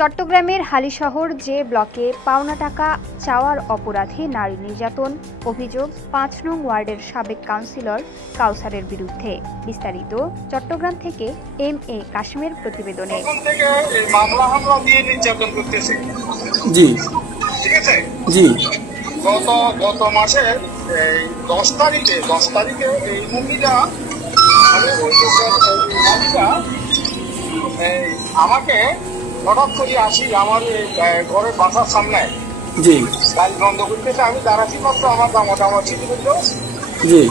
চট্টগ্রামের হালিশহর যে ব্লকে পাওনা টাকা চাওয়ার অপরাধে নারী নির্যাতন অভিযোগ ৫ নং ওয়ার্ডের সাবেক কাউন্সিলর কাউসারের বিরুদ্ধে। বিস্তারিত চট্টগ্রাম থেকে MA কাশিমের প্রতিবেদনে। জি ঠিক আছে, জি গত মাসের 10 তারিখে এই মহিলা আমাকে হঠাৎ করে আসি আমার ঘরের বাসার সামনে জি গাড়ি বন্ধ করতেছে। আমি দাঁড়াচ্ছি মাত্র আমার দামাদামা ছিল বললো, জি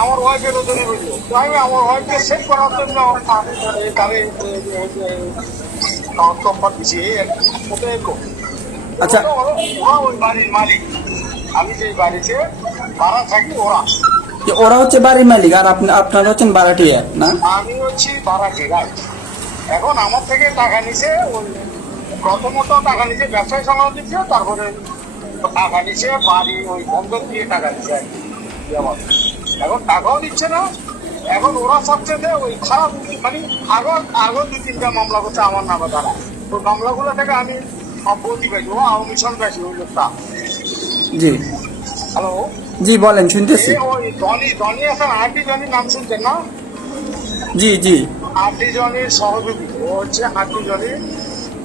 আমার ওয়াইফের ওজনে বললো। তো আমি আমার ওয়াইফকে সেভ করার জন্য তারে নম্বর দিছি। আচ্ছা। ওরা ওই বাড়ির মালিক, আমি যে বাড়িতে ভাড়া থাকি ওরা হচ্ছে বাড়ির মালিক আর আপনারা হচ্ছেন ভাড়াটিয়া না? আমি হচ্ছি ভাড়াটি। রাইট। এখন আমার থেকে টাকা নিছে, ওই প্রথমত টাকা নিছে ব্যবসায় সংগ্রহ দিচ্ছে, তারপরে টাকা নিছে বাড়ি ওই বন্ধক দিয়ে টাকা নিচ্ছে আর কি। এখন টাকাও দিচ্ছে না। এখন ওরা সবচেয়ে ওই খারাপ মানে আগর 2-3টা মামলা করছে আমার নামে। তারা ওই মামলাগুলো থেকে আমি বলতে পাইছি ও মিশন পাইছি ওই লোকটা। জি হ্যালো, জি বলেন, শুনতেছি। ওই ধনী আছে, আরটি জনির নাম শুনছেন না? জি জি আরটি জনির সহযোগী, ও হচ্ছে আরটি জনির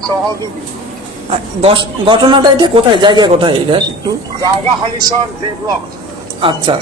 সহযোগী। ঘটনাটা এটা কোথায়, জায়গা কোথায় এটা একটু? জায়গা হালিশহর যে ব্লক। আচ্ছা